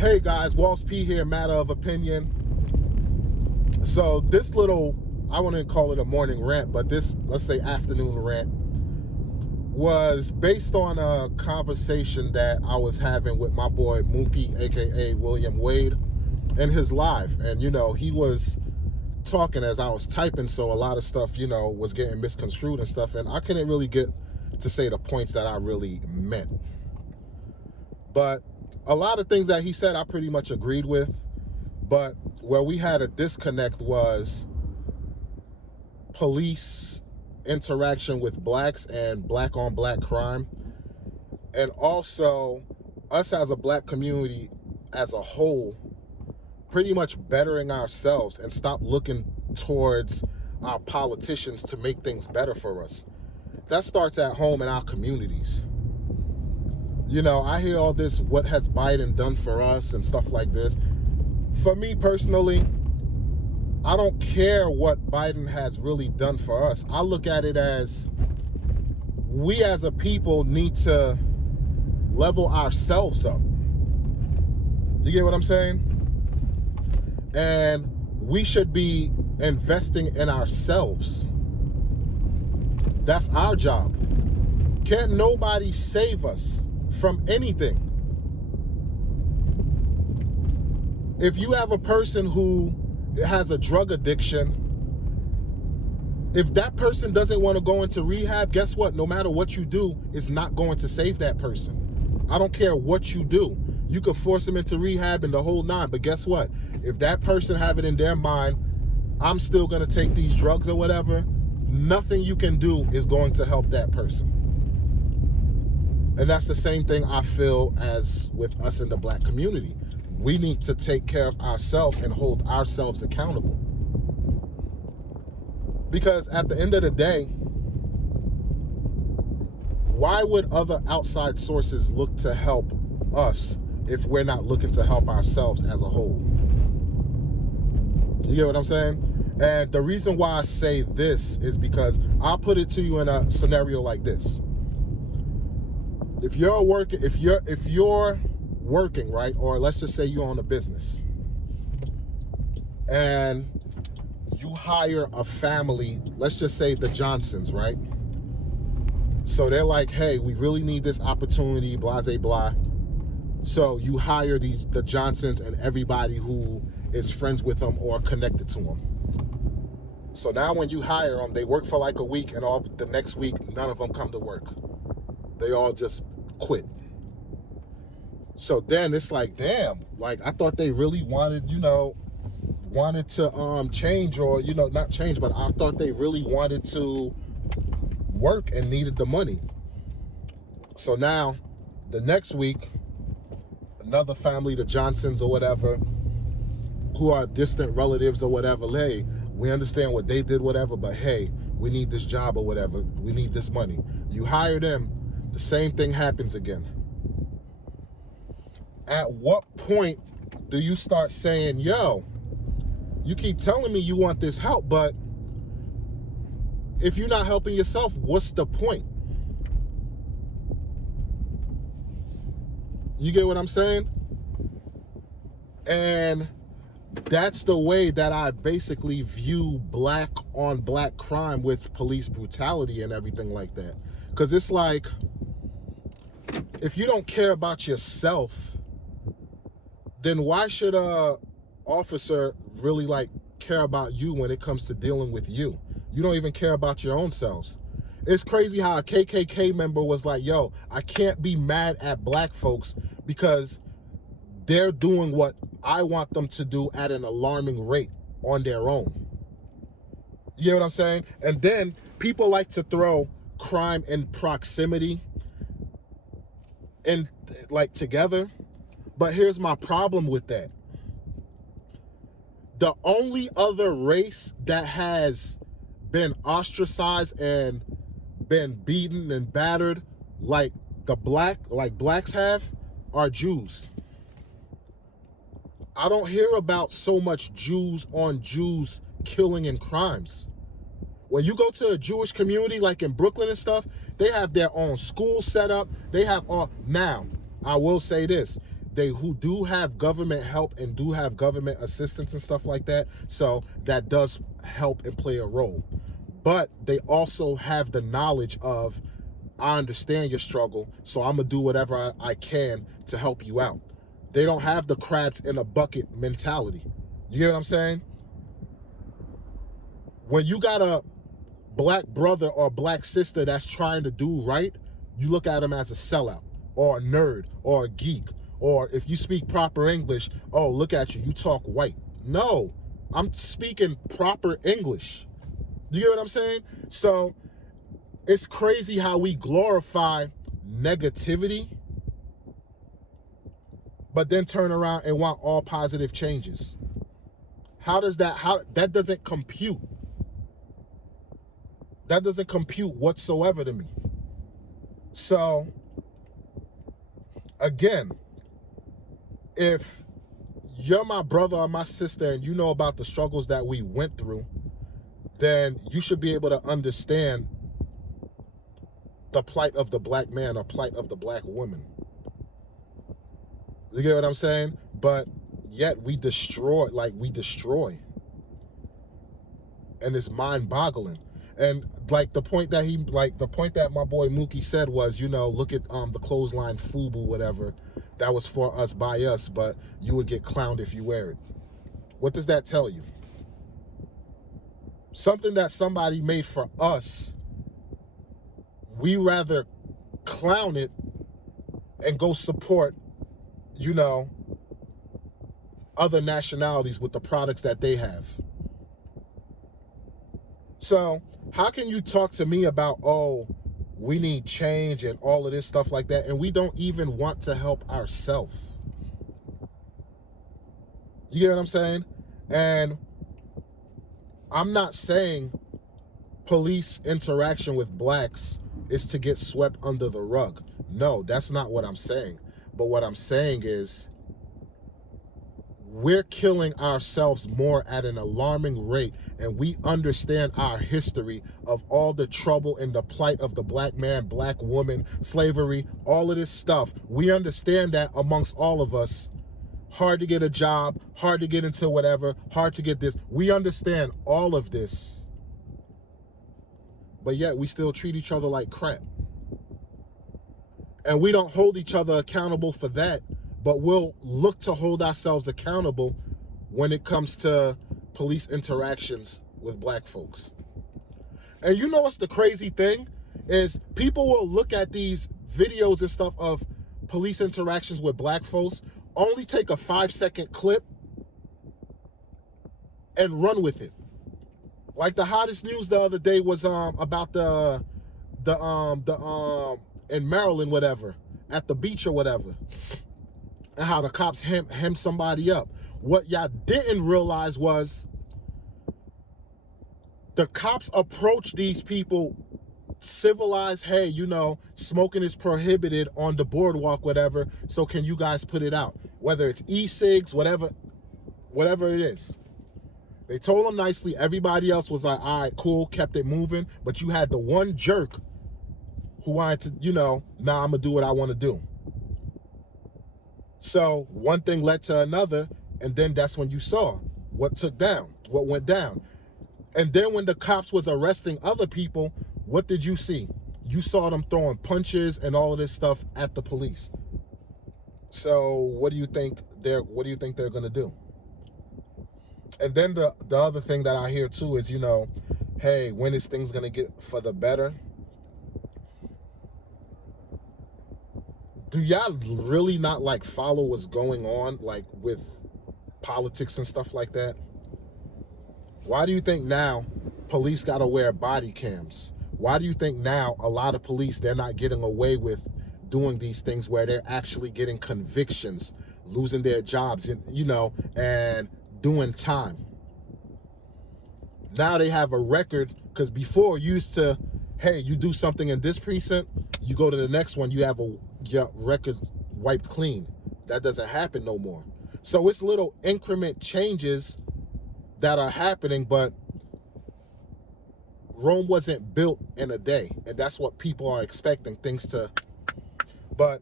Hey guys, Walls P here, matter of opinion. So this little, I wouldn't call it a morning rant, but this, let's say afternoon rant, was based on a conversation that I was having with my boy Mookie, aka William Wade, in his live. And he was talking as I was typing, so a lot of stuff, was getting misconstrued and stuff, and I couldn't really get to say the points that I really meant. But a lot of things that he said I pretty much agreed with, but where we had a disconnect was police interaction with blacks and black on black crime, and also us as a black community as a whole pretty much bettering ourselves and stop looking towards our politicians to make things better for us. That starts at home in our communities. I hear all this, what has Biden done for us and stuff like this. For me personally, I don't care what Biden has really done for us. I look at it as we as a people need to level ourselves up. You get what I'm saying? And we should be investing in ourselves. That's our job. Can't nobody save us from anything. If you have a person who has a drug addiction, if that person doesn't want to go into rehab, guess what? No matter what you do, it's not going to save that person. I don't care what you do. You could force them into rehab and the whole nine, but guess what? If that person have it in their mind, I'm still going to take these drugs or whatever, nothing you can do is going to help that person. And that's the same thing I feel as with us in the black community. We need to take care of ourselves and hold ourselves accountable. Because at the end of the day, why would other outside sources look to help us if we're not looking to help ourselves as a whole? You get what I'm saying? And the reason why I say this is because I'll put it to you in a scenario like this. If you're working, right, or let's just say you own a business and you hire a family, let's just say the Johnsons, right? So they're like, hey, we really need this opportunity, blah, blah, blah. So you hire the Johnsons and everybody who is friends with them or connected to them. So now when you hire them, they work for like a week, and all the next week, none of them come to work. They all just quit. So then it's like, damn, like I thought they really wanted to change, or, not change, but I thought they really wanted to work and needed the money. So now the next week, another family, the Johnsons or whatever, who are distant relatives or whatever, hey, we understand what they did, whatever, but hey, we need this job or whatever. We need this money. You hire them, the same thing happens again. At what point do you start saying, yo, you keep telling me you want this help, but if you're not helping yourself, what's the point? You get what I'm saying? And that's the way that I basically view black on black crime with police brutality and everything like that. Because it's like, if you don't care about yourself, then why should a officer really care about you when it comes to dealing with you? You don't even care about your own selves. It's crazy how a KKK member was like, yo, I can't be mad at black folks because they're doing what I want them to do at an alarming rate on their own. You hear what I'm saying? And then people like to throw crime and proximity in together. But here's my problem with that. The only other race that has been ostracized and been beaten and battered like blacks have are Jews. I don't hear about so much Jews on Jews killing and crimes. When you go to a Jewish community like in Brooklyn and stuff, they have their own school set up. They have all. Now, I will say this. who do have government help and do have government assistance and stuff like that. So that does help and play a role. But they also have the knowledge of, I understand your struggle, so I'm going to do whatever I can to help you out. They don't have the crabs in a bucket mentality. You get what I'm saying? When you got a black brother or black sister that's trying to do right, you look at them as a sellout or a nerd or a geek. Or if you speak proper English, oh, look at you, you talk white. No, I'm speaking proper English. You get what I'm saying? So it's crazy how we glorify negativity, but then turn around and want all positive changes. How that doesn't compute. That doesn't compute whatsoever to me. So again, if you're my brother or my sister and you know about the struggles that we went through, then you should be able to understand the plight of the black man or plight of the black woman. You get what I'm saying? But yet we destroy. And it's mind-boggling. And like the point that my boy Mookie said was, look at the clothesline FUBU, whatever. That was for us, by us, but you would get clowned if you wear it. What does that tell you? Something that somebody made for us, we rather clown it and go support, other nationalities with the products that they have. So how can you talk to me about, oh, we need change and all of this stuff like that, and we don't even want to help ourselves? You get what I'm saying? And I'm not saying police interaction with blacks is to get swept under the rug. No, that's not what I'm saying. But what I'm saying is we're killing ourselves more at an alarming rate, and we understand our history of all the trouble and the plight of the black man, black woman, slavery, all of this stuff. We understand that amongst all of us. Hard to get a job, hard to get into whatever, hard to get this. We understand all of this. But yet we still treat each other like crap. And we don't hold each other accountable for that, but we'll look to hold ourselves accountable when it comes to police interactions with black folks. And you know what's the crazy thing? Is people will look at these videos and stuff of police interactions with black folks, only take a 5-second clip and run with it. Like the hottest news the other day was about the in Maryland, whatever, at the beach or whatever, and how the cops hem somebody up. What y'all didn't realize was the cops approached these people civilized. Hey, smoking is prohibited on the boardwalk, whatever, so can you guys put it out? Whether it's e-cigs, whatever it is. They told them nicely. Everybody else was like, all right, cool, kept it moving. But you had the one jerk who wanted to, nah, I'm going to do what I want to do. So one thing led to another, and then that's when you saw what went down. And then when the cops was arresting other people, what did you see? You saw them throwing punches and all of this stuff at the police. So what do you think they're going to do? And then the other thing that I hear too is, hey, when is things going to get for the better? Do y'all really not follow what's going on with politics and stuff like that? Why do you think now police got to wear body cams? Why do you think now a lot of police, they're not getting away with doing these things where they're actually getting convictions, losing their jobs, and doing time? Now they have a record, because before you used to, hey, you do something in this precinct, you go to the next one, you have your record wiped clean. That doesn't happen no more. So it's little increment changes that are happening, but Rome wasn't built in a day, and that's what people are expecting things to. But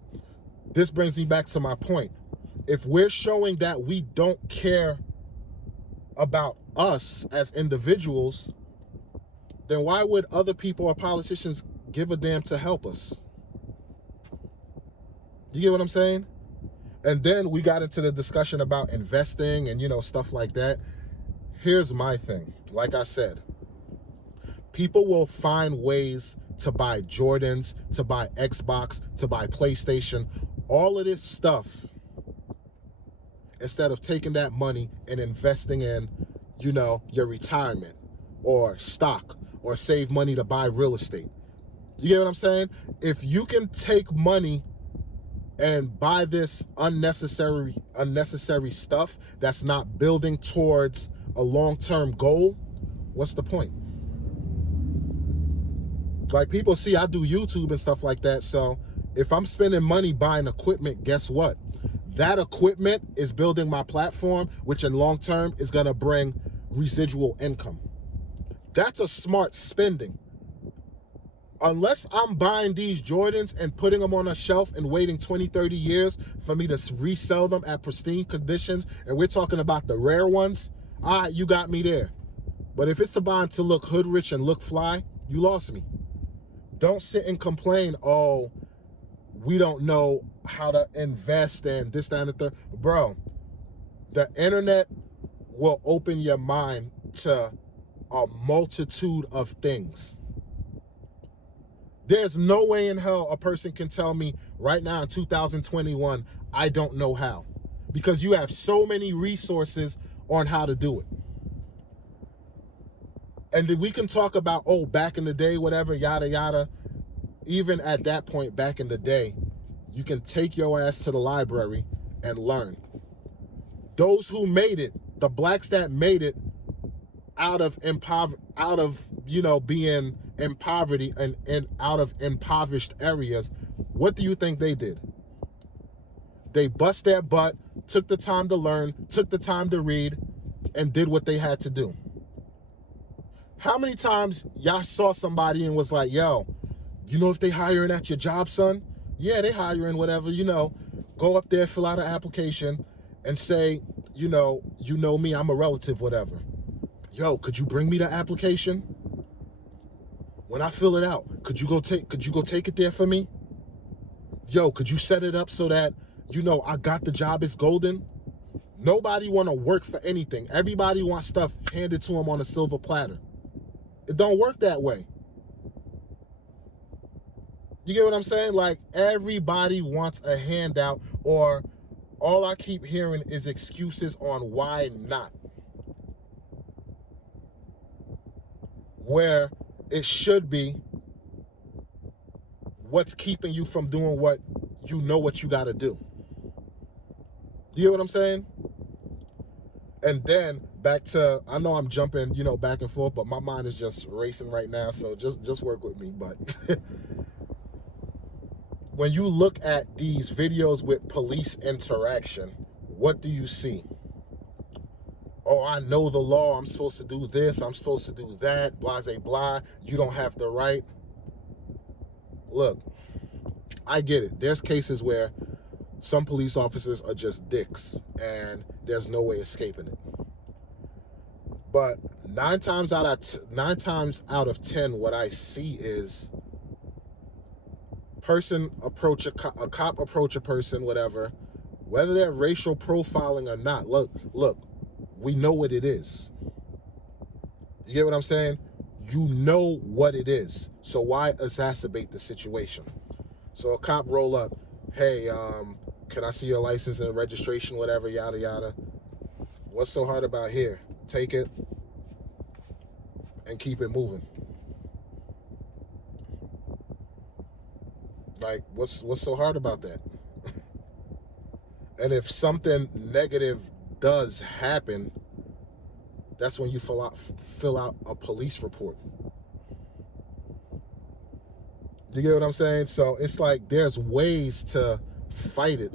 this brings me back to my point. if we're showing that we don't care about us as individuals, then why would other people or politicians give a damn to help us? You get what I'm saying? And then we got into the discussion about investing and, stuff like that. Here's my thing. Like I said, people will find ways to buy Jordans, to buy Xbox, to buy PlayStation, all of this stuff, instead of taking that money and investing in, your retirement or stock or save money to buy real estate. You get what I'm saying? If you can take money and buy this unnecessary stuff that's not building towards a long-term goal, what's the point? Like, people see I do YouTube and stuff like that, so if I'm spending money buying equipment, guess what? That equipment is building my platform, which in long term is gonna bring residual income. That's a smart spending. Unless I'm buying these Jordans and putting them on a shelf and waiting 20, 30 years for me to resell them at pristine conditions, and we're talking about the rare ones, all right, you got me there. But if it's to buy them to look hood rich and look fly, you lost me. Don't sit and complain, oh, we don't know how to invest and this, that, and the third. Bro, the internet will open your mind to a multitude of things. There's no way in hell a person can tell me right now in 2021, I don't know how. Because you have so many resources on how to do it. And we can talk about, oh, back in the day, whatever, yada, yada. Even at that point, back in the day, you can take your ass to the library and learn. Those who made it, the blacks that made it out of being in poverty and out of impoverished areas, what do you think they did? They bust their butt, took the time to learn, took the time to read, and did what they had to do. How many times y'all saw somebody and was like, yo, if they hiring at your job, son? Yeah, they hiring, whatever, go up there, fill out an application and say, you know me, I'm a relative, whatever. Yo, could you bring me the application? When I fill it out, could you go take it there for me? Yo, could you set it up so that, I got the job, it's golden? Nobody want to work for anything. Everybody wants stuff handed to them on a silver platter. It don't work that way. You get what I'm saying? Like, everybody wants a handout, or all I keep hearing is excuses on why not. Where it should be, what's keeping you from doing what you got to do. You get what I'm saying? And then back to, I know I'm jumping, back and forth, but my mind is just racing right now, so just work with me. But when you look at these videos with police interaction, what do you see? Oh, I know the law, I'm supposed to do this, I'm supposed to do that, blah, blah, blah, you don't have the right. Look, I get it. There's cases where some police officers are just dicks and there's no way escaping it. But 9 times out of 10, what I see is a cop approach a person, whatever, whether they're racial profiling or not. Look, we know what it is. You get what I'm saying? You know what it is. So why exacerbate the situation? So a cop roll up, hey, can I see your license and registration, whatever, yada, yada. What's so hard about here? Take it and keep it moving. Like, what's so hard about that? And if something negative does happen, that's when you fill out a police report. You get what I'm saying? So it's like there's ways to fight it,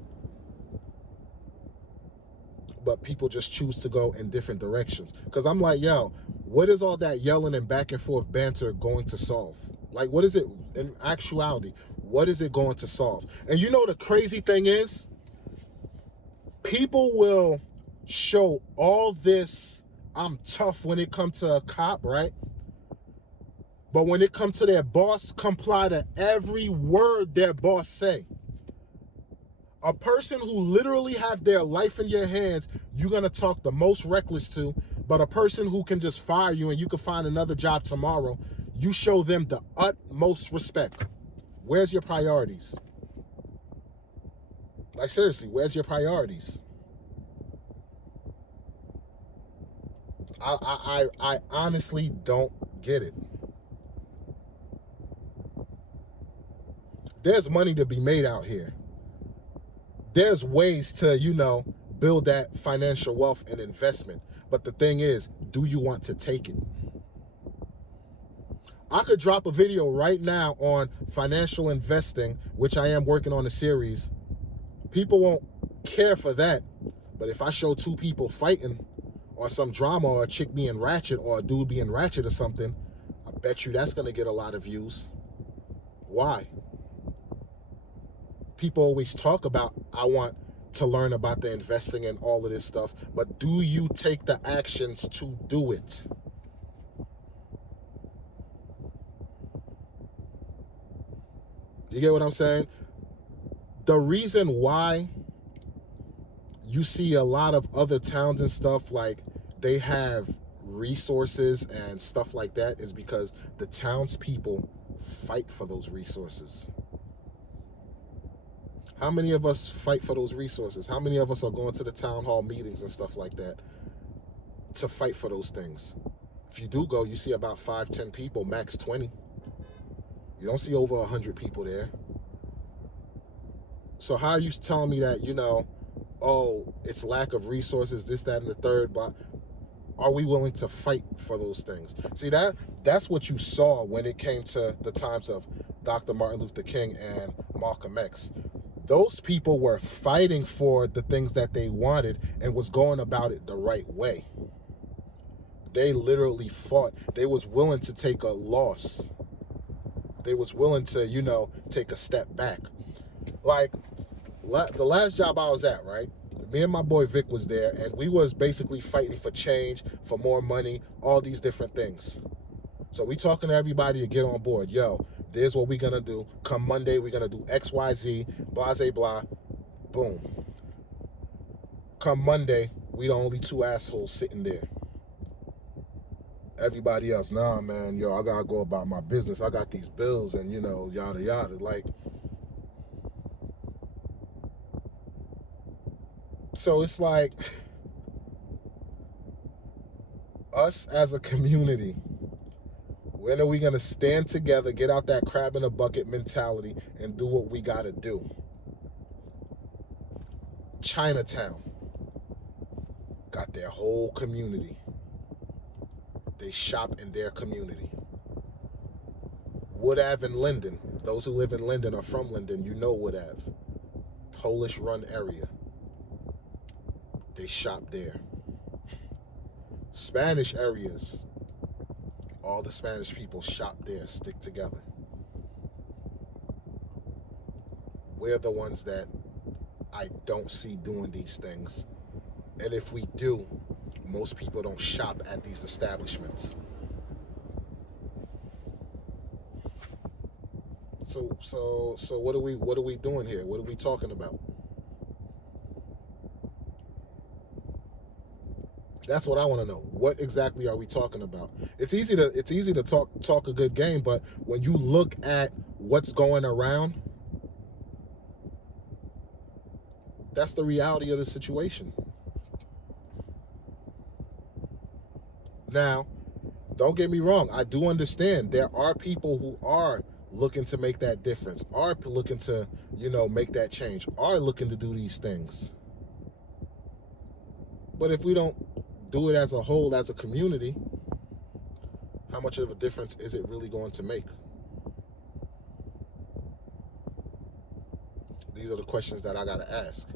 but people just choose to go in different directions. Because I'm like, yo, what is all that yelling and back and forth banter going to solve? Like, what is it in actuality? What is it going to solve? And the crazy thing is, People will show all this, I'm tough when it comes to a cop, right? But when it comes to their boss, comply to every word their boss say. A person who literally have their life in your hands, you're going to talk the most reckless to. But a person who can just fire you and you can find another job tomorrow, you show them the utmost respect. Where's your priorities? Like, seriously, where's your priorities? I honestly don't get it. There's money to be made out here. There's ways to, build that financial wealth and investment. But the thing is, do you want to take it? I could drop a video right now on financial investing, which I am working on a series. People won't care for that. But if I show two people fighting, or some drama, or a chick being ratchet, or a dude being ratchet or something, I bet you that's going to get a lot of views. Why? People always talk about, I want to learn about the investing and all of this stuff, but do you take the actions to do it? You get what I'm saying? The reason why you see a lot of other towns and stuff, like they have resources and stuff like that, is because the townspeople fight for those resources. How many of us fight for those resources? How many of us are going to the town hall meetings and stuff like that to fight for those things? If you do go, you see about 5-10 people, max 20. You don't see over 100 people there. So how are you telling me that, oh, it's lack of resources, this, that, and the third, but are we willing to fight for those things? See, that's what you saw when it came to the times of Dr. Martin Luther King and Malcolm X. Those people were fighting for the things that they wanted and was going about it the right way. They literally fought. They was willing to take a loss. They was willing to, take a step back. Like, the last job I was at, right? Me and my boy Vic was there, and we was basically fighting for change, for more money, all these different things. So we talking to everybody to get on board. Yo, this is what we're going to do. Come Monday, we're going to do X, Y, Z, blah, blah, blah. Boom. Come Monday, we the only two assholes sitting there. Everybody else, nah, man, yo, I got to go about my business. I got these bills and, yada, yada. Like, so it's like us as a community, when are we going to stand together, get out that crab in a bucket mentality, and do what we got to do? Chinatown got their whole community. They shop in their community. Wood Ave and Linden, those who live in Linden or from Linden, you know Wood Ave. Polish run area. They shop there. Spanish areas, all the Spanish people shop there, stick together. We're the ones that I don't see doing these things. And if we do, most people don't shop at these establishments. So what are we doing here? What are we talking about? That's what I want to know. What exactly are we talking about? It's easy to talk a good game, but when you look at what's going around, that's the reality of the situation. Now, don't get me wrong. I do understand there are people who are looking to make that difference, are looking to, make that change, are looking to do these things. But if we don't do it as a whole, as a community, how much of a difference is it really going to make? These are the questions that I got to ask.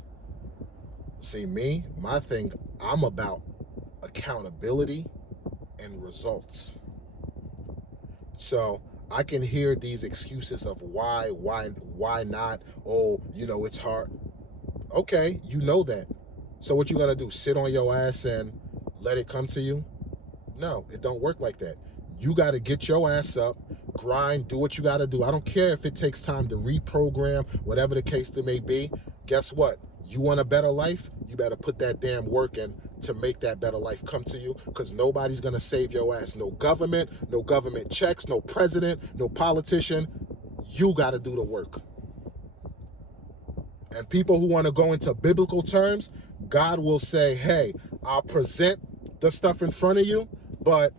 See, my thing, I'm about accountability and results. So I can hear these excuses of why not? Oh, it's hard. Okay, you know that. So what you gonna do? Sit on your ass and let it come to you? No, it don't work like that. You gotta get your ass up, grind, do what you gotta do. I don't care if it takes time to reprogram, whatever the case that may be. Guess what? You want a better life? You better put that damn work in to make that better life come to you, because nobody's gonna save your ass. No government checks, no president, no politician. You gotta do the work. And people who want to go into biblical terms, God will say, hey, I'll present the stuff in front of you, but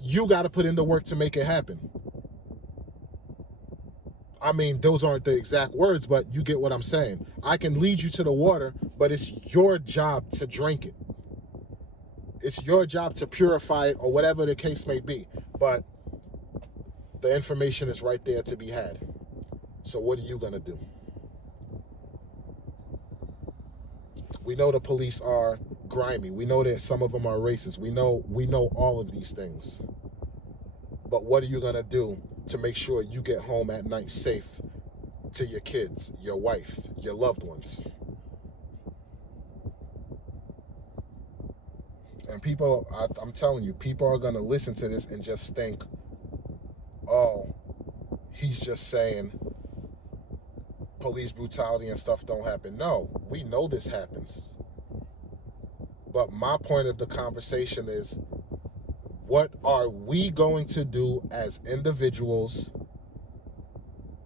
you got to put in the work to make it happen. I mean, those aren't the exact words, but you get what I'm saying. I can lead you to the water, but it's your job to drink it. It's your job to purify it, or whatever the case may be. But the information is right there to be had. So what are you going to do? We know the police are grimy. We know that some of them are racist. We know all of these things. But what are you going to do to make sure you get home at night safe to your kids, your wife, your loved ones? And people, I'm telling you, people are going to listen to this and just think, oh, he's just saying police brutality and stuff don't happen. No, we know this happens. But my point of the conversation is, what are we going to do as individuals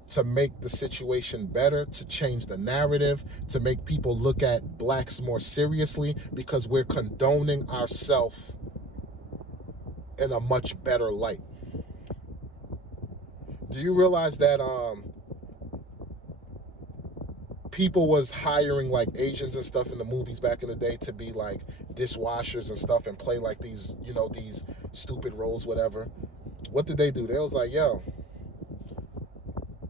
to make the situation better, to change the narrative, to make people look at blacks more seriously, because we're condoning ourselves in a much better light? Do you realize that people was hiring like Asians and stuff in the movies back in the day to be like dishwashers and stuff and play like these, these stupid roles, whatever? What did they do? They was like, yo,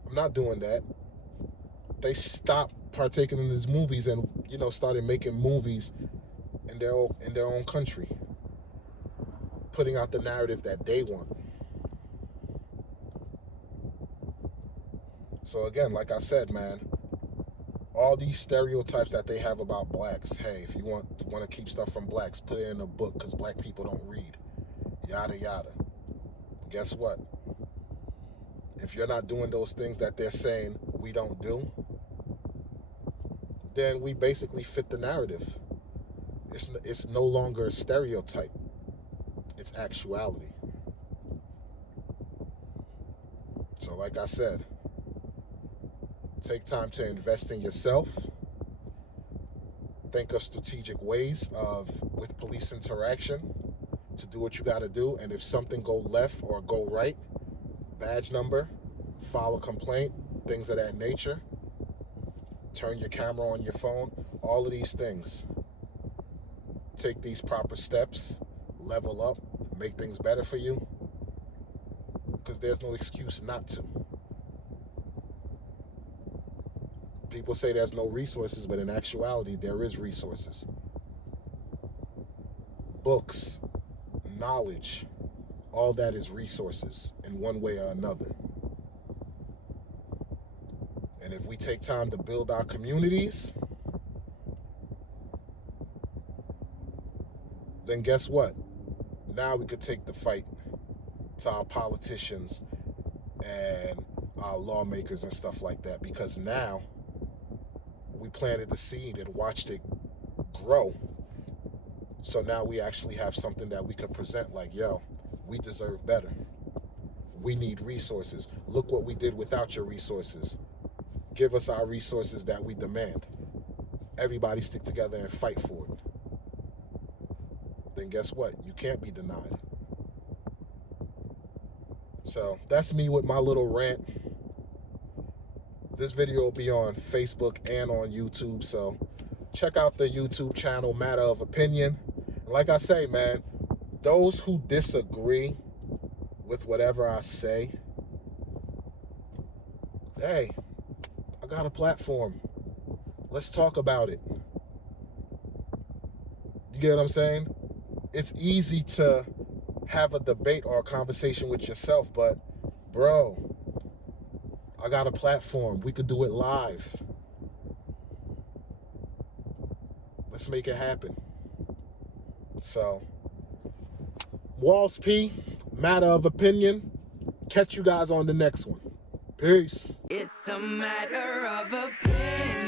I'm not doing that. They stopped partaking in these movies and, started making movies in their own country, putting out the narrative that they want. So again, like I said, man, all these stereotypes that they have about blacks, hey, if you want to keep stuff from blacks, put it in a book because black people don't read, yada yada. Guess what? If you're not doing those things that they're saying we don't do, then we basically fit the narrative. It's no longer a stereotype. It's actuality. So like I said, take time to invest in yourself. Think of strategic ways with police interaction to do what you got to do. And if something go left or go right, badge number, file a complaint, things of that nature. Turn your camera on your phone. All of these things. Take these proper steps. Level up. Make things better for you. Because there's no excuse not to. People say there's no resources, but in actuality, there is resources. Books, knowledge, all that is resources in one way or another. And if we take time to build our communities, then guess what? Now we could take the fight to our politicians and our lawmakers and stuff like that, because now we planted the seed and watched it grow. So now we actually have something that we could present like, yo, we deserve better. We need resources. Look what we did without your resources. Give us our resources that we demand. Everybody stick together and fight for it. Then guess what? You can't be denied. So that's me with my little rant. This video will be on Facebook and on YouTube, so check out the YouTube channel, Matter of Opinion. And like I say, man, those who disagree with whatever I say, hey, I got a platform. Let's talk about it. You get what I'm saying? It's easy to have a debate or a conversation with yourself, but bro, I got a platform. We could do it live. Let's make it happen. So, Walls P, matter of opinion. Catch you guys on the next one. Peace. It's a matter of opinion.